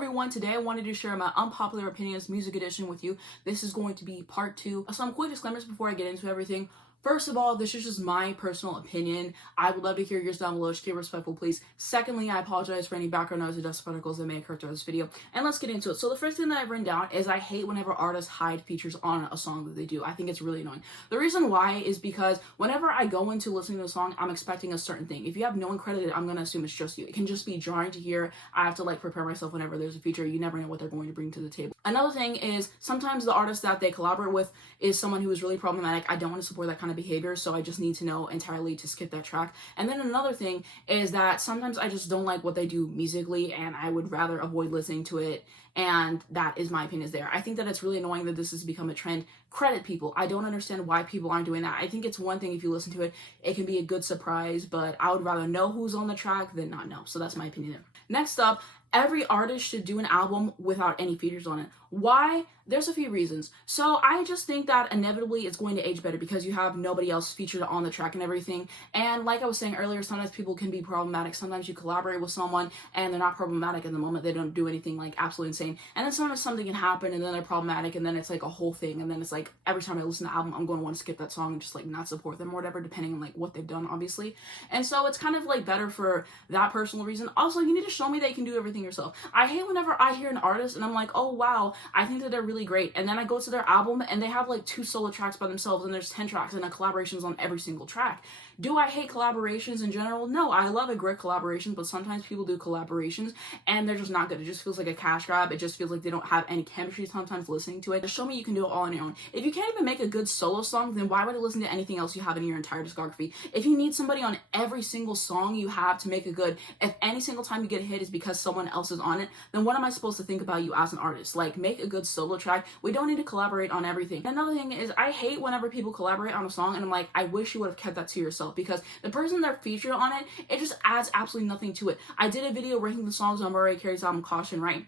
everyone, today I wanted to share my unpopular opinions music edition with you. This is going to be part 2. Some quick disclaimers before I get into everything. First of all, this is just my personal opinion. I would love to hear yours down below. Just keep respectful, please. Secondly, I apologize for any background noise or dust particles that may occur throughout this video. And let's get into it. So the first thing that I've written down is I hate whenever artists hide features on a song that they do. I think it's really annoying. The reason why is because whenever I go into listening to a song, I'm expecting a certain thing. If you have no one credited, I'm going to assume it's just you. It can just be jarring to hear. I have to prepare myself whenever there's a feature. You never know what they're going to bring to the table. Another thing is sometimes the artist that they collaborate with is someone who is really problematic. I don't want to support that kind of behavior, so I just need to know entirely to skip that track. And then another thing is that sometimes I just don't like what they do musically and I would rather avoid listening to it, and that is my opinions there. I think that it's really annoying that this has become a trend. Credit people. I don't understand why people aren't doing that. I think it's one thing if you listen to it, it can be a good surprise, but I would rather know who's on the track than not know. So that's my opinion there. Next up, every artist should do an album without any features on it. Why? There's a few reasons. So I just think that inevitably it's going to age better because you have nobody else featured on the track and everything. And like I was saying earlier, sometimes people can be problematic. Sometimes you collaborate with someone and they're not problematic in the moment. They don't do anything absolutely insane. And then sometimes something can happen and then they're problematic and then it's a whole thing. And then it's every time I listen to the album, I'm going to want to skip that song and just not support them or whatever, depending on what they've done, obviously. And so it's kind of better for that personal reason. Also, you need to show me that you can do everything yourself. I hate whenever I hear an artist and I'm like, oh wow, I think that they're really great, and then I go to their album and they have 2 solo tracks by themselves and there's 10 tracks and a collaborations on every single track. Do I hate collaborations in general? No, I love a great collaboration, but sometimes people do collaborations and they're just not good. It just feels like a cash grab. It just feels like they don't have any chemistry sometimes listening to it. Just show me you can do it all on your own. If you can't even make a good solo song, then why would I listen to anything else you have in your entire discography? If you need somebody on every single song you have to make it good, if any single time you get a hit is because someone else is on it, then what am I supposed to think about you as an artist? Make a good solo track. We don't need to collaborate on everything. Another thing is I hate whenever people collaborate on a song and I'm like, I wish you would have kept that to yourself, because the person that featured on it, it just adds absolutely nothing to it. I did a video ranking the songs on Mariah Carey's album Caution, right?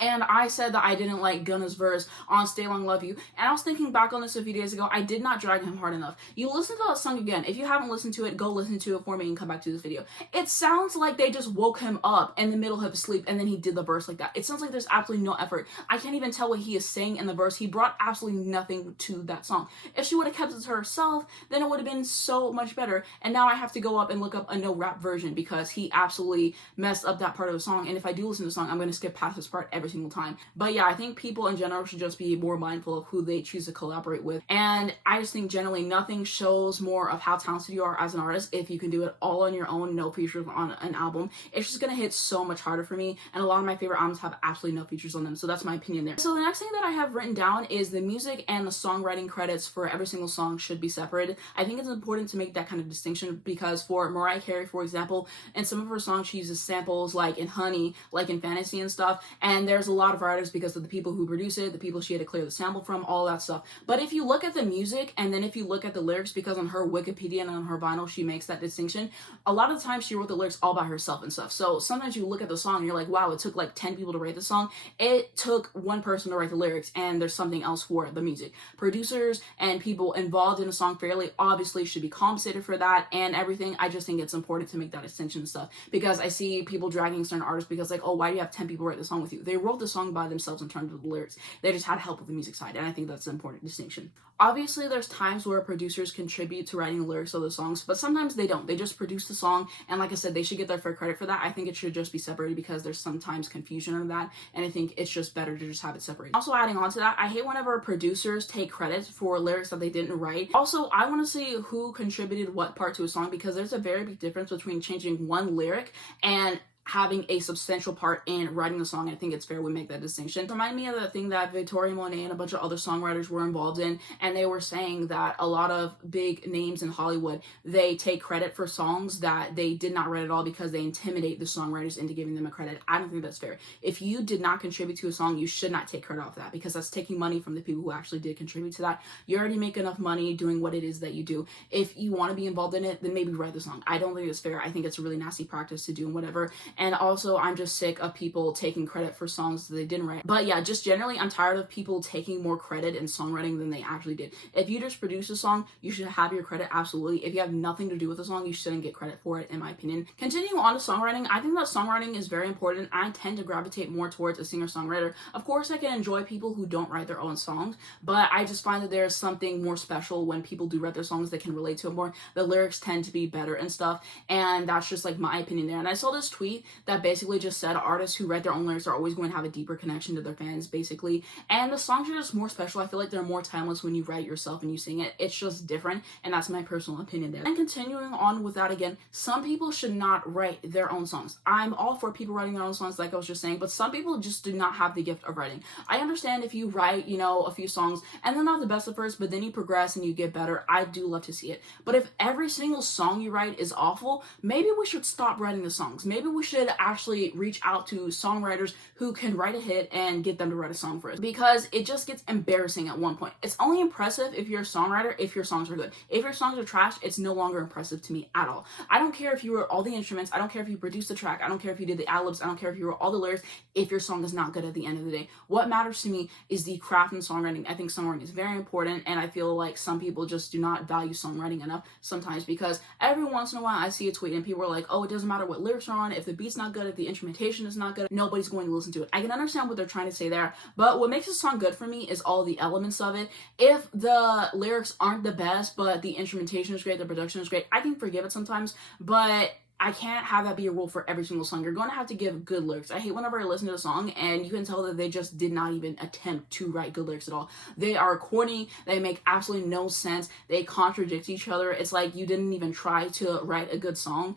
And I said that I didn't like Gunna's verse on Stay Long Love You. And I was thinking back on this a few days ago. I did not drag him hard enough. You listen to that song again. If you haven't listened to it, go listen to it for me and come back to this video. It sounds like they just woke him up in the middle of his sleep and then he did the verse like that. It sounds like there's absolutely no effort. I can't even tell what he is saying in the verse. He brought absolutely nothing to that song. If she would have kept it to herself, then it would have been so much better. And now I have to go up and look up a no rap version because he absolutely messed up that part of the song. And if I do listen to the song, I'm going to skip past this part every single time. But yeah, I think people in general should just be more mindful of who they choose to collaborate with. And I just think generally nothing shows more of how talented you are as an artist if you can do it all on your own, no features on an album. It's just gonna hit so much harder for me. And a lot of my favorite albums have absolutely no features on them. So that's my opinion there. So the next thing that I have written down is the music and the songwriting credits for every single song should be separated. I think it's important to make that kind of distinction because for Mariah Carey, for example, in some of her songs she uses samples in Honey, in Fantasy and stuff. And there's a lot of writers because of the people who produce it, the people she had to clear the sample from, all that stuff. But if you look at the music and then if you look at the lyrics, because on her Wikipedia and on her vinyl she makes that distinction, a lot of the time she wrote the lyrics all by herself and stuff. So sometimes you look at the song and you're like, wow, it took 10 people to write the song. It took one person to write the lyrics and there's something else for the music. Producers and people involved in a song fairly obviously should be compensated for that and everything. I just think it's important to make that distinction and stuff, because I see people dragging certain artists because oh, why do you have 10 people write the song with you? They wrote the song by themselves in terms of the lyrics. They just had help with the music side, and I think that's an important distinction. Obviously, there's times where producers contribute to writing the lyrics of the songs, but sometimes they don't. They just produce the song, and like I said, they should get their fair credit for that. I think it should just be separated because there's sometimes confusion on that, and I think it's just better to just have it separated. Also, adding on to that, I hate whenever producers take credit for lyrics that they didn't write. Also, I want to see who contributed what part to a song, because there's a very big difference between changing one lyric and having a substantial part in writing the song. I think it's fair we make that distinction. It reminded me of the thing that Victoria Monet and a bunch of other songwriters were involved in, and they were saying that a lot of big names in Hollywood, they take credit for songs that they did not write at all because they intimidate the songwriters into giving them a credit. I don't think that's fair. If you did not contribute to a song, you should not take credit off that, because that's taking money from the people who actually did contribute to that. You already make enough money doing what it is that you do. If you want to be involved in it, then maybe write the song. I don't think it's fair. I think it's a really nasty practice to do and whatever. And also, I'm just sick of people taking credit for songs that they didn't write. But yeah, just generally, I'm tired of people taking more credit in songwriting than they actually did. If you just produce a song, you should have your credit, absolutely. If you have nothing to do with the song, you shouldn't get credit for it, in my opinion. Continuing on to songwriting, I think that songwriting is very important. I tend to gravitate more towards a singer-songwriter. Of course, I can enjoy people who don't write their own songs, but I just find that there's something more special when people do write their songs. They can relate to it more. The lyrics tend to be better and stuff, and that's just like my opinion there. And I saw this tweet that basically just said artists who write their own lyrics are always going to have a deeper connection to their fans, basically, and the songs are just more special. I feel like they're more timeless when you write yourself and you sing it. It's just different, and that's my personal opinion there. And continuing on with that again, some people should not write their own songs. I'm all for people writing their own songs, like I was just saying, but some people just do not have the gift of writing. I understand if you write, a few songs and they're not the best at first, but then you progress and you get better. I do love to see it. But if every single song you write is awful, maybe we should stop writing the songs. Maybe we should actually reach out to songwriters who can write a hit and get them to write a song for us, because it just gets embarrassing at one point. It's only impressive if you're a songwriter if your songs are good. If your songs are trash, it's no longer impressive to me at all. I don't care if you wrote all the instruments, I don't care if you produced the track, I don't care if you did the ad-libs, I don't care if you wrote all the lyrics, if your song is not good at the end of the day. What matters to me is the craft in songwriting. I think songwriting is very important, and I feel like some people just do not value songwriting enough sometimes, because every once in a while I see a tweet and people are like, oh, it doesn't matter what lyrics are on, if the beat's not good, if the instrumentation is not good, nobody's going to listen to it. I can understand what they're trying to say there, but what makes a song good for me is all the elements of it. If the lyrics aren't the best, but the instrumentation is great, the production is great, I can forgive it sometimes, but I can't have that be a rule for every single song. You're going to have to give good lyrics. I hate whenever I listen to a song and you can tell that they just did not even attempt to write good lyrics at all. They are corny. They make absolutely no sense. They contradict each other. It's like you didn't even try to write a good song,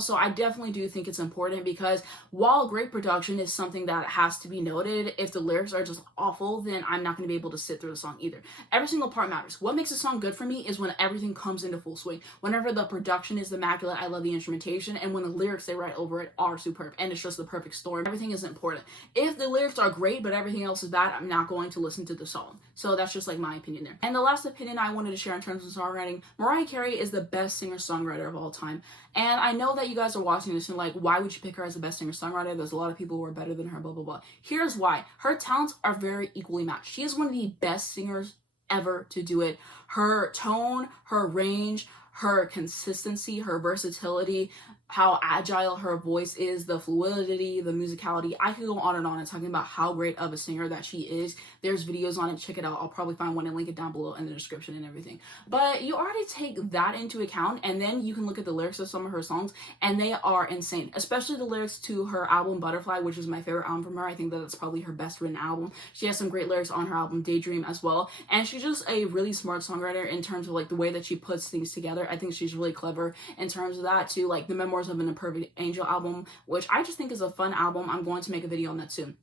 So I definitely do think it's important, because while great production is something that has to be noted, if the lyrics are just awful, then I'm not going to be able to sit through the song either. Every single part matters. What makes a song good for me is when everything comes into full swing. Whenever the production is immaculate, I love the instrumentation, and when the lyrics they write over it are superb and it's just the perfect storm, everything is important. If the lyrics are great but everything else is bad, I'm not going to listen to the song. So that's just like my opinion there. And the last opinion I wanted to share in terms of songwriting, Mariah Carey is the best singer-songwriter of all time. And I know that you guys are watching this and like, why would you pick her as the best singer-songwriter? There's a lot of people who are better than her, blah, blah, blah. Here's why. Her talents are very equally matched. She is one of the best singers ever to do it. Her tone, her range, her consistency, her versatility, how agile her voice is, the fluidity, the musicality. I could go on and talking about how great of a singer that she is. There's videos on it. Check it out. I'll probably find one and link it down below in the description and everything. But you already take that into account, and then you can look at the lyrics of some of her songs, and they are insane. Especially the lyrics to her album Butterfly, which is my favorite album from her. I think that it's probably her best written album. She has some great lyrics on her album Daydream as well. And she's just a really smart songwriter in terms of like the way that she puts things together. I think she's really clever in terms of that too. Like the Memoirs of an Imperfect Angel album, which I just think is a fun album. I'm going to make a video on that soon.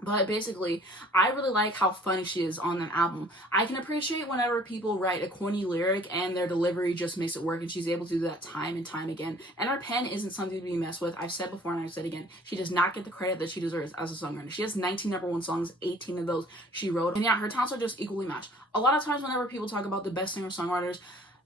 But basically, I really like how funny she is on that album. I can appreciate whenever people write a corny lyric and their delivery just makes it work, and she's able to do that time and time again. And her pen isn't something to be messed with. I've said before and I've said again, she does not get the credit that she deserves as a songwriter. She has 19 number one songs, 18 of those she wrote. And yeah, her talents are just equally matched. A lot of times whenever people talk about the best singer-songwriters,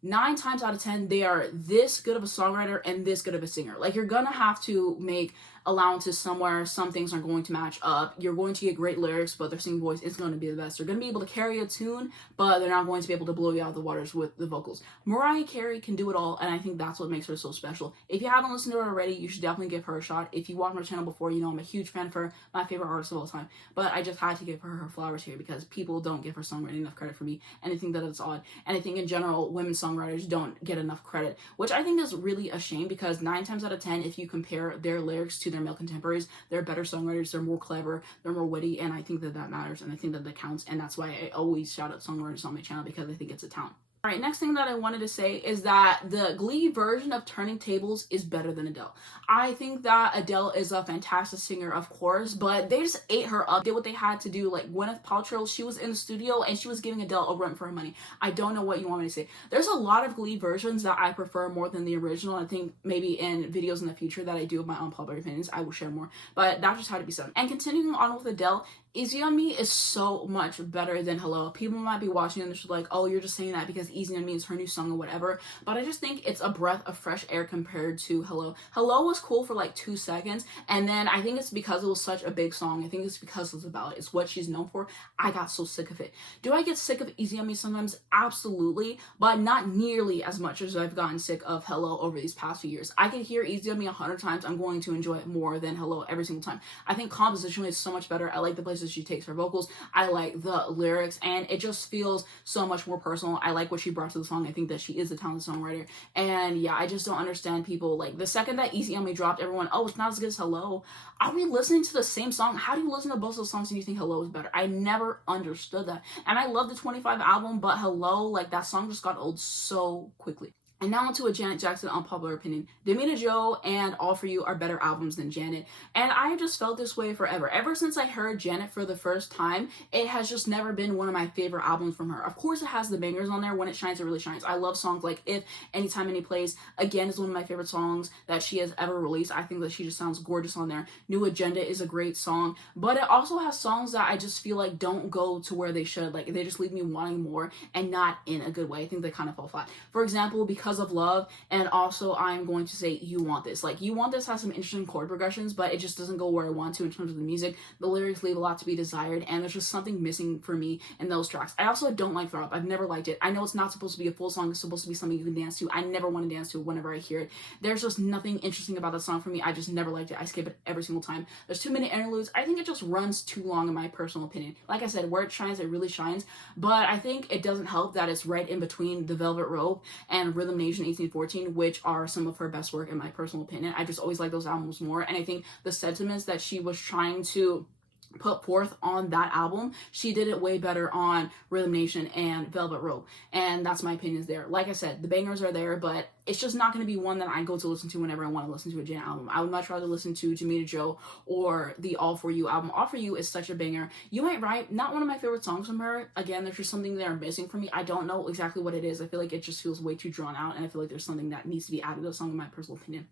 9 times out of 10, they are this good of a songwriter and this good of a singer. Like, you're gonna have to make allowances somewhere. Some things aren't going to match up. You're going to get great lyrics, but their singing voice isn't going to be the best. They're going to be able to carry a tune, but they're not going to be able to blow you out of the waters with the vocals. Mariah Carey can do it all, and I think that's what makes her so special. If you haven't listened to her already, you should definitely give her a shot. If you watched my channel before, you know I'm a huge fan of her, my favorite artist of all time. But I just had to give her flowers here because people don't give her songwriting enough credit for me, and I think that it's odd. And I think in general, women songwriters don't get enough credit, which I think is really a shame, because 9 times out of 10, if you compare their lyrics to their male contemporaries, they're better songwriters, they're more clever, they're more witty, and I think that that matters, and I think that that counts, and that's why I always shout out songwriters on my channel, because I think it's a talent. Alright, next thing that I wanted to say is that the Glee version of Turning Tables is better than Adele. I think that Adele is a fantastic singer, of course, but they just ate her up, did what they had to do. Like Gwyneth Paltrow, she was in the studio and she was giving Adele a run for her money. I don't know what you want me to say. There's a lot of Glee versions that I prefer more than the original. I think maybe in videos in the future that I do of my unpopular opinions, I will share more, but that just had to be said. And continuing on with Adele, Easy on Me is so much better than Hello. People might be watching and they're just like, oh, you're just saying that because Easy on Me is her new song or whatever, but I just think it's a breath of fresh air compared to Hello. Hello was cool for like 2 seconds, and then I think it's because it was such a big song. I think it's because it's a ballad. It's what she's known for. I got so sick of it. Do I get sick of Easy on Me sometimes? Absolutely, but not nearly as much as I've gotten sick of Hello over these past few years. I can hear Easy on Me 100 times. I'm going to enjoy it more than Hello every single time. I think compositionally is so much better. I like the places she takes her vocals. I like the lyrics, and it just feels so much more personal. I like what she brought to the song. I think that she is a talented songwriter, and yeah, I just don't understand people, like, the second that Easy on Me dropped, everyone, oh, it's not as good as Hello. Are we listening to the same song? How do you listen to both those songs and you think Hello is better? I never understood that. And I love the 25 album, but Hello, like, that song just got old so quickly. And now onto a Janet Jackson unpopular opinion. Damita Jo and All For You are better albums than Janet. And I have just felt this way forever. Ever since I heard Janet for the first time, it has just never been one of my favorite albums from her. Of course it has the bangers on there. When it shines, it really shines. I love songs like If, Anytime, Any Place. Again, is one of my favorite songs that she has ever released. I think that she just sounds gorgeous on there. New Agenda is a great song. But it also has songs that I just feel like don't go to where they should. Like, they just leave me wanting more, and not in a good way. I think they kind of fall flat. For example, Because of Love, and also I'm going to say You Want This. Like, You Want This has some interesting chord progressions, but it just doesn't go where I want to in terms of the music. The lyrics leave a lot to be desired, and there's just something missing for me in those tracks. I also don't like Throw Up. I've never liked it. I know it's not supposed to be a full song. It's supposed to be something you can dance to. I never want to dance to it whenever I hear it. There's just nothing interesting about that song for me. I just never liked it. I skip it every single time. There's too many interludes. I think it just runs too long in my personal opinion. Like I said, where it shines, it really shines, but I think it doesn't help that it's right in between The Velvet Rope and Rhythm Nation 1814, which are some of her best work in my personal opinion. I just always like those albums more, and I think the sentiments that she was trying to put forth on that album, she did it way better on Rhythm Nation and Velvet Rope, and that's my opinions there. Like I said, the bangers are there, but it's just not going to be one that I go to listen to whenever I want to listen to a Janet album. I would much rather listen to Damita Jo or the All For You album. All For You is such a banger. You Ain't Right, not one of my favorite songs from her. Again, there's just something there missing for me. I don't know exactly what it is. I feel like it just feels way too drawn out, and I feel like there's something that needs to be added to the song in my personal opinion.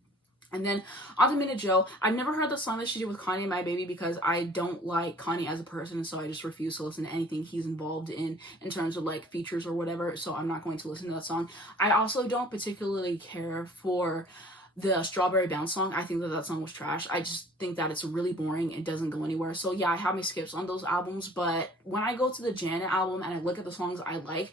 And then on Damita Jo, I've never heard the song that she did with Kanye, My Baby, because I don't like Kanye as a person, and so I just refuse to listen to anything he's involved in terms of like features or whatever, so I'm not going to listen to that song. I also don't particularly care for the Strawberry Bounce song. I think that song was trash. I just think that it's really boring. It doesn't go anywhere. So yeah, I have my skips on those albums, but when I go to the Janet album and I look at the songs I like,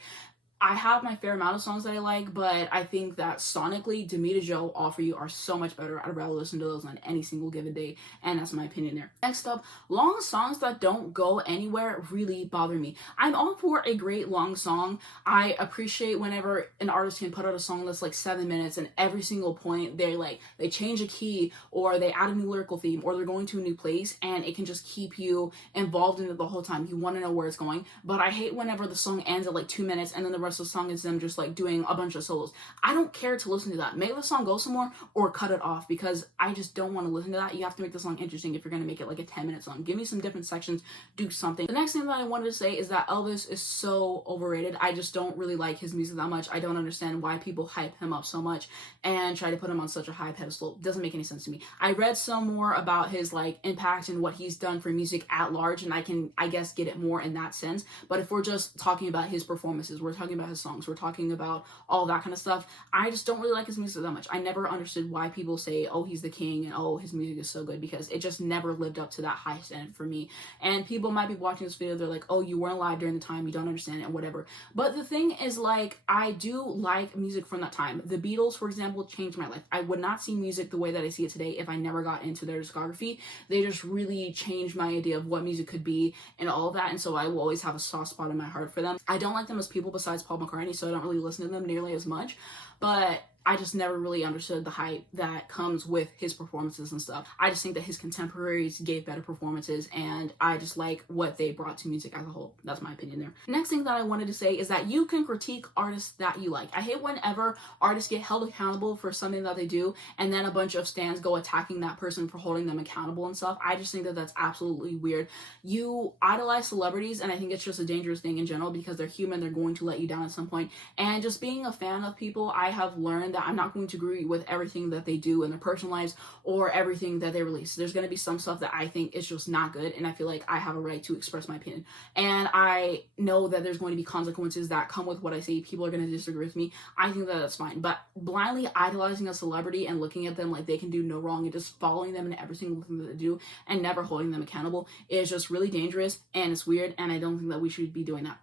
I have my fair amount of songs that I like, but I think that sonically, Damita Jo, All For You are so much better. I'd rather listen to those on any single given day, and that's my opinion there. Next up, long songs that don't go anywhere really bother me. I'm all for a great long song. I appreciate whenever an artist can put out a song that's like 7 minutes, and every single point they change a key, or they add a new lyrical theme, or they're going to a new place, and it can just keep you involved in it the whole time. You want to know where it's going, but I hate whenever the song ends at like 2 minutes, and then the rest of the song is them just like doing a bunch of solos. I don't care to listen to that. Make the song go somewhere or cut it off, because I just don't want to listen to that. You have to make the song interesting if you're going to make it like a 10-minute song. Give me some different sections, do something. The next thing that I wanted to say is that Elvis is so overrated. I just don't really like his music that much. I don't understand why people hype him up so much and try to put him on such a high pedestal. It doesn't make any sense to me. I read some more about his like impact and what he's done for music at large, and I can, I guess, get it more in that sense. But if we're just talking about his performances, we're talking about his songs, we're talking about all that kind of stuff, I just don't really like his music that much. I never understood why people say, oh, he's the king and oh, his music is so good, because it just never lived up to that high standard for me. And people might be watching this video, they're like, oh, you weren't alive during the time, you don't understand it, and whatever. But the thing is, like, I do like music from that time. The Beatles, for example, changed my life. I would not see music the way that I see it today if I never got into their discography. They just really changed my idea of what music could be and all of that, and so I will always have a soft spot in my heart for them. I don't like them as people besides Paul McCartney, so I don't really listen to them nearly as much, but I just never really understood the hype that comes with his performances and stuff. I just think that his contemporaries gave better performances, and I just like what they brought to music as a whole. That's my opinion there. Next thing that I wanted to say is that you can critique artists that you like. I hate whenever artists get held accountable for something that they do, and then a bunch of stans go attacking that person for holding them accountable and stuff. I just think that that's absolutely weird. You idolize celebrities, and I think it's just a dangerous thing in general, because they're human, they're going to let you down at some point. And just being a fan of people, I have learned that that I'm not going to agree with everything that they do in their personal lives or everything that they release. There's going to be some stuff that I think is just not good, and I feel like I have a right to express my opinion. And I know that there's going to be consequences that come with what I say. People are going to disagree with me. I think that that's fine. But blindly idolizing a celebrity and looking at them like they can do no wrong and just following them in every single thing that they do and never holding them accountable is just really dangerous, and it's weird, and I don't think that we should be doing that.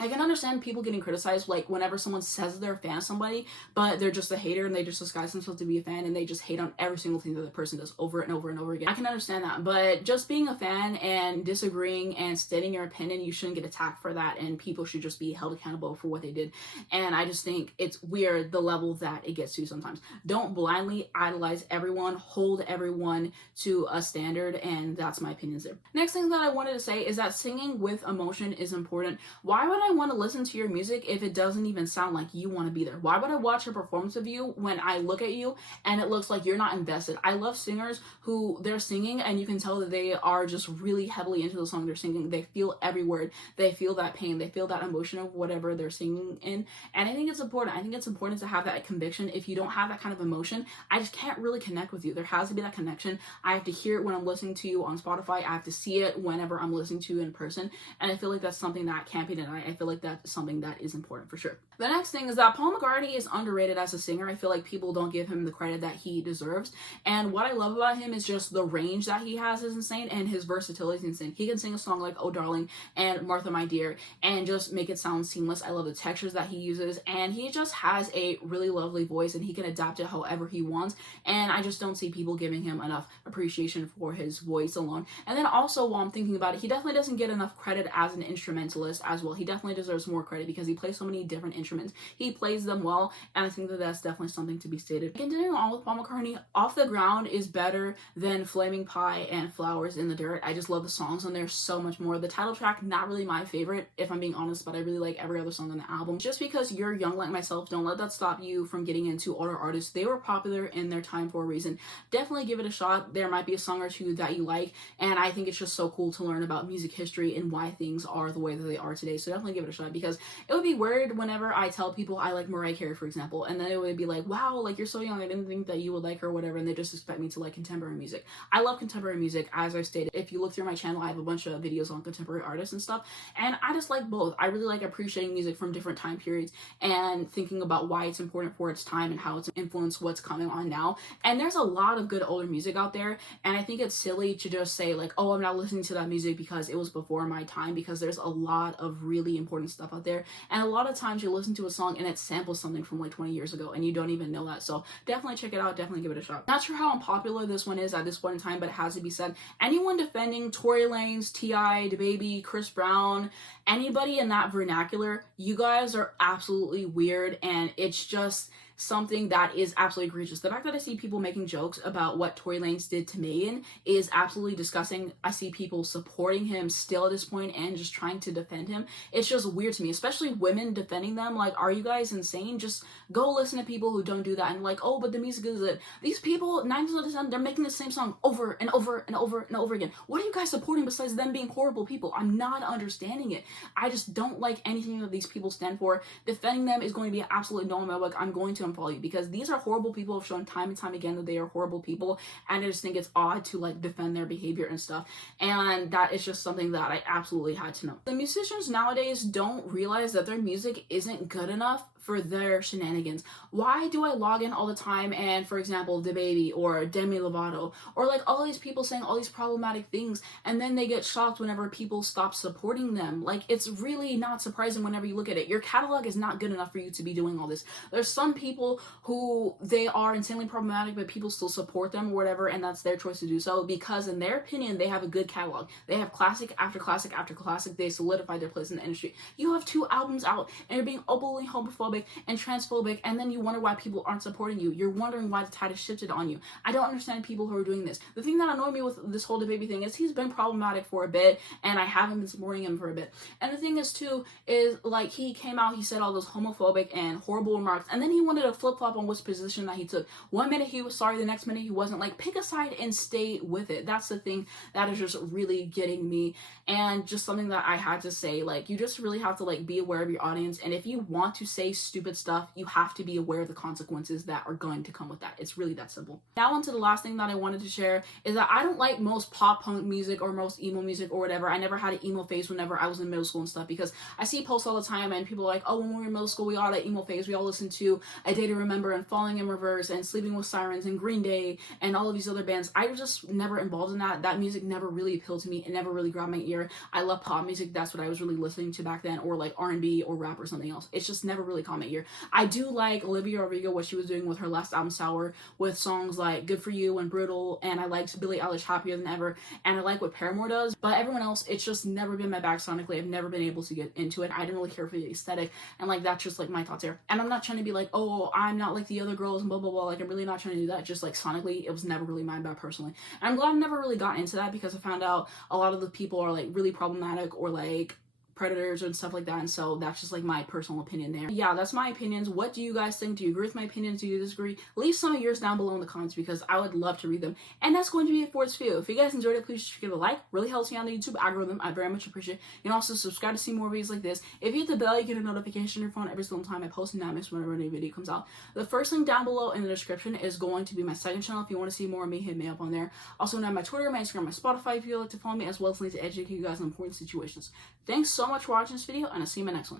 I can understand people getting criticized, like whenever someone says they're a fan of somebody, but they're just a hater and they just disguise themselves to be a fan and they just hate on every single thing that the person does over and over and over again. I can understand that, but just being a fan and disagreeing and stating your opinion, you shouldn't get attacked for that, and people should just be held accountable for what they did. And I just think it's weird the level that it gets to sometimes. Don't blindly idolize everyone, hold everyone to a standard, and that's my opinions there. Next thing that I wanted to say is that singing with emotion is important. Why would I want to listen to your music if it doesn't even sound like you want to be there? Why would I watch a performance of you when I look at you and it looks like you're not invested? I love singers who they're singing and you can tell that they are just really heavily into the song they're singing. They feel every word. They feel that pain. They feel that emotion of whatever they're singing in. And I think it's important. I think it's important to have that conviction. If you don't have that kind of emotion, I just can't really connect with you. There has to be that connection. I have to hear it when I'm listening to you on Spotify. I have to see it whenever I'm listening to you in person. And I feel like that's something that can't be denied. I feel like that's something that is important for sure. The next thing is that Paul McCartney is underrated as a singer. I feel like people don't give him the credit that he deserves. And what I love about him is just the range that he has is insane, and his versatility is insane. He can sing a song like Oh Darling and Martha My Dear and just make it sound seamless. I love the textures that he uses, and he just has a really lovely voice and he can adapt it however he wants. And I just don't see people giving him enough appreciation for his voice alone. And then also, while I'm thinking about it, he definitely doesn't get enough credit as an instrumentalist as well. He definitely deserves more credit because he plays so many different instruments. He plays them well, and I think that that's definitely something to be stated. Continuing on with Paul McCartney, Off the Ground is better than Flaming Pie and Flowers in the Dirt. I just love the songs on there so much more. The title track, not really my favorite, if I'm being honest, but I really like every other song on the album. Just because you're young like myself, don't let that stop you from getting into older artists. They were popular in their time for a reason. Definitely give it a shot. There might be a song or two that you like, and I think it's just so cool to learn about music history and why things are the way that they are today. So definitely give it a shot, because it would be weird whenever I tell people I like Mariah Carey, for example, and then it would be like, wow, like you're so young, I didn't think that you would like her or whatever, and they just expect me to like contemporary music. I love contemporary music, as I stated. If you look through my channel, I have a bunch of videos on contemporary artists and stuff, and I just like both. I really like appreciating music from different time periods and thinking about why it's important for its time and how it's influenced what's coming on now. And there's a lot of good older music out there, and I think it's silly to just say like, oh, I'm not listening to that music because it was before my time, because there's a lot of really important stuff out there, and a lot of times you listen to a song and it samples something from like 20 years ago and you don't even know that. So definitely check it out, definitely give it a shot. Not sure how unpopular this one is at this point in time, but it has to be said. Anyone defending Tory Lanez, T.I., DaBaby, Chris Brown, anybody in that vernacular, you guys are absolutely weird, and it's just something that is absolutely egregious. The fact that I see people making jokes about what Tory Lanez did to Megan is absolutely disgusting. I see people supporting him still at this point and just trying to defend him. It's just weird to me, especially women defending them. Like, are you guys insane? Just go listen to people who don't do that and like, oh, but the music is it. These people, 9 times out of 10, they're making the same song over and over and over and over again. What are you guys supporting besides them being horrible people? I'm not understanding it. I just don't like anything that these people stand for. Defending them is going to be absolutely no matter. Like, I'm going to unfollow you, because these are horrible people who have shown time and time again that they are horrible people, and I just think it's odd to like defend their behavior and stuff, and that is just something that I absolutely had to know. The musicians nowadays don't realize that their music isn't good enough for their shenanigans. Why do I log in all the time and, for example, DaBaby or Demi Lovato or like all these people saying all these problematic things, and then they get shocked whenever people stop supporting them? Like, it's really not surprising whenever you look at it. Your catalog is not good enough for you to be doing all this. There's some people who they are insanely problematic, but people still support them or whatever, and that's their choice to do so, because in their opinion, they have a good catalog. They have classic after classic after classic. They solidified their place in the industry. You have 2 albums out and you're being openly homophobic and transphobic, and then you wonder why people aren't supporting you. You're wondering why the tide has shifted on you. I don't understand people who are doing this. The thing that annoyed me with this whole DaBaby thing is he's been problematic for a bit, and I haven't been supporting him for a bit. And the thing is too, is like he came out, he said all those homophobic and horrible remarks, and then he wanted to flip-flop on which position that he took. One minute he was sorry, the next minute he wasn't. Like, pick a side and stay with it. That's the thing that is just really getting me, and just something that I had to say. Like, you just really have to like be aware of your audience, and if you want to say stupid stuff, you have to be aware of the consequences that are going to come with that. It's really that simple. Now on to the last thing that I wanted to share is that I don't like most pop punk music or most emo music or whatever. I never had an emo phase whenever I was in middle school and stuff, because I see posts all the time and people are like, oh, when we were in middle school, we all had an emo phase. We all listened to A Day to Remember and Falling in Reverse and Sleeping with Sirens and Green Day and all of these other bands. I was just never involved in that. That music never really appealed to me. It never really grabbed my ear. I love pop music. That's what I was really listening to back then, or like R&B or rap or something else. It's just never really caught my ear. I do like Olivia Rodrigo, what she was doing with her last album, Sour, with songs like Good For You and Brutal, and I liked Billie Eilish, Happier Than Ever, and I like what Paramore does, but everyone else, it's just never been my bag sonically. I've never been able to get into it. I didn't really care for the aesthetic, and like that's just like my thoughts here. And I'm not trying to be like, oh, I'm not like the other girls and blah blah blah. Like, I'm really not trying to do that. Just like sonically, it was never really my bag personally. And I'm glad I never really got into that, because I found out a lot of the people are like really problematic or like predators and stuff like that, and so that's just like my personal opinion there. Yeah, that's my opinions. What do you guys think? Do you agree with my opinions? Do you disagree? Leave some of yours down below in the comments, because I would love to read them. And that's going to be it for this video. If you guys enjoyed it, please just give it a like. Really helps me on the YouTube algorithm. I very much appreciate it. You can also subscribe to see more videos like this. If you hit the bell, you get a notification on your phone every single time I post, and that makes whenever a new video comes out. The first link down below in the description is going to be my second channel. If you want to see more of me, hit me up on there. Also, now my Twitter, my Instagram, my Spotify if you'd like to follow me, as well as links to educate you guys on important situations. Thanks so much for watching this video, and I'll see you in my next one.